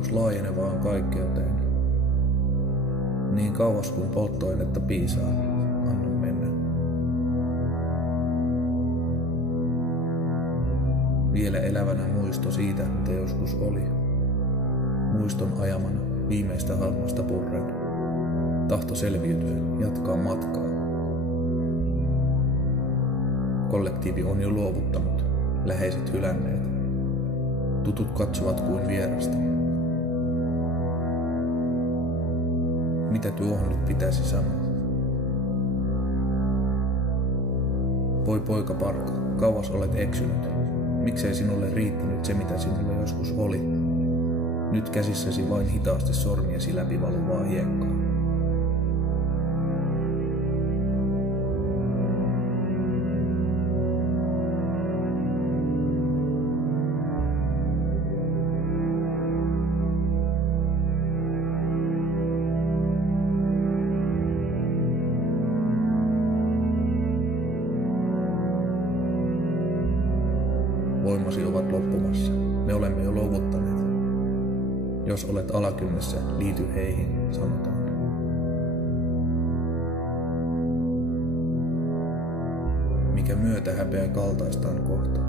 oikeus laajenevaan kaikkeuteen. Niin kauas kuin polttoainetta piisaa, anna mennä. Vielä elävänä muisto siitä, mitä joskus oli. Muiston ajamana viimeistä halmasta purren. Tahto selviytyä, jatkaa matkaa. Kollektiivi on jo luovuttanut, läheiset hylänneet. Tutut katsovat kuin vierasta. Mitä tuohon nyt pitäisi sanoa? Voi poika Parka, kauas olet eksynyt. Miksei sinulle riittänyt se, mitä sinulle joskus oli? Nyt käsissäsi vain hitaasti sormiesi läpi valuvaa hiekkaa. Voimasi ovat loppumassa. Me olemme jo luovuttaneet. Jos olet alakynnessä, liity heihin, sanotaan. Mikä myötä häpeä kaltaistaan kohta.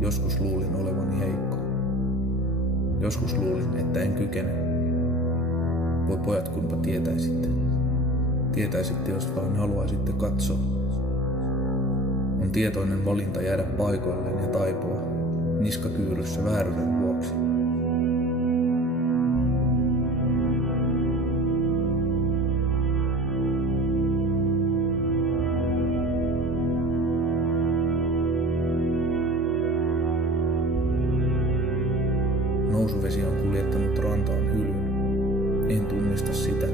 Joskus luulin olevani heikko. Joskus luulin, että en kykene. Voi pojat, kunpa tietäisitte. Tietäisitte, jos vain haluaisitte katsoa. On tietoinen valinta jäädä paikoilleen ja taipua, niskakyyryssä vääryyden vuoksi. Nousuvesi on kuljettanut rantaan hylyn. En tunnista sitä.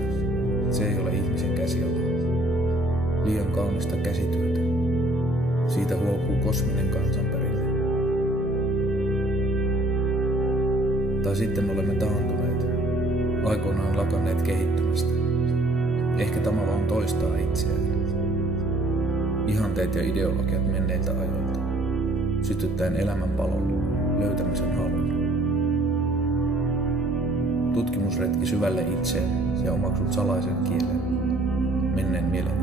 Se ei ole ihmisen käsiala. Liian kaunista käsityötä. Siitä huokuu kosminen kansanperinne. Tai sitten olemme taantuneet, aikoinaan lakanneet kehittymistä. Ehkä tämä vaan toistaa itseään. Ihanteet ja ideologiat menneiltä ajoilta, sytyttäen elämän palon, löytämisen halun. Tutkimusretki syvälle itseen ja omaksut salaisen kielen, menneen mielen